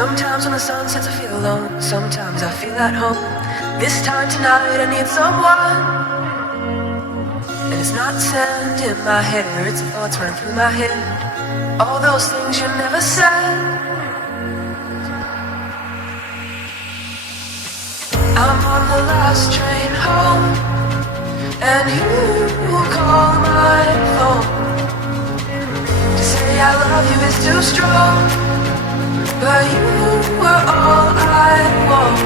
Sometimes when the sun sets I feel alone, sometimes I feel at home. This time tonight I need someone. And it's not sand in my hair, it's the thoughts running through my head. All those things you never said. I'm on the last train home, and you call my phone to say I love you is too strong, but you were all I want.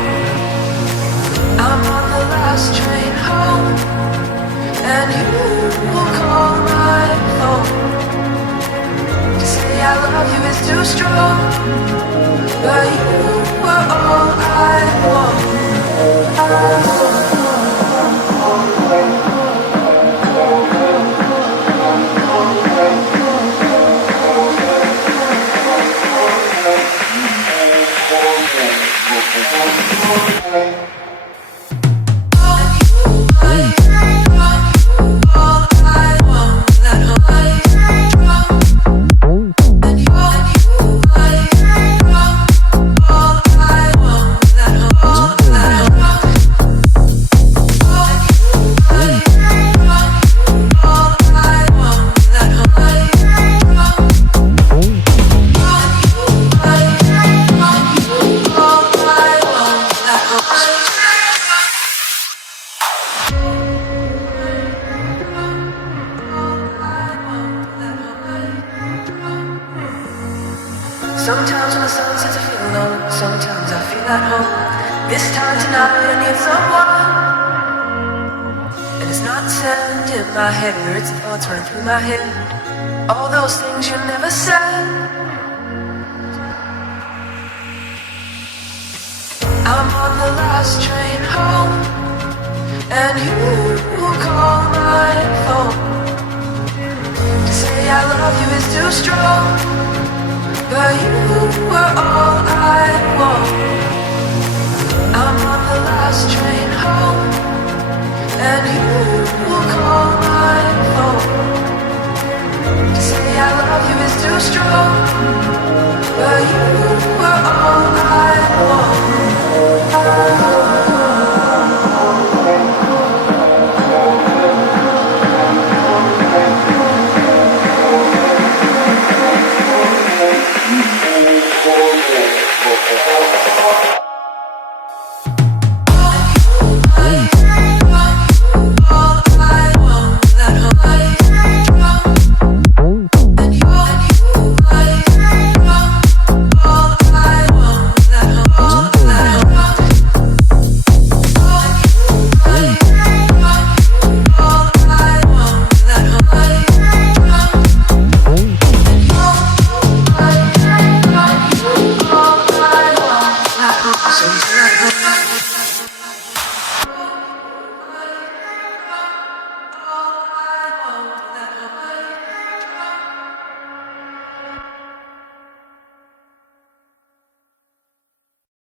I'm on the last train home, and you call my phone to say I love you is too strong, but you were all I want. Sometimes when the sun sets I feel alone, sometimes I feel at home. This time tonight I need someone. And it's not sand in my hair, it's the thoughts running through my head. All those things you never said. I'm on the last train home, and you call my phone to say I love you is too strong, but you were all I want. I'm on the last train home, and you call my phone to say I love you is too strong, but you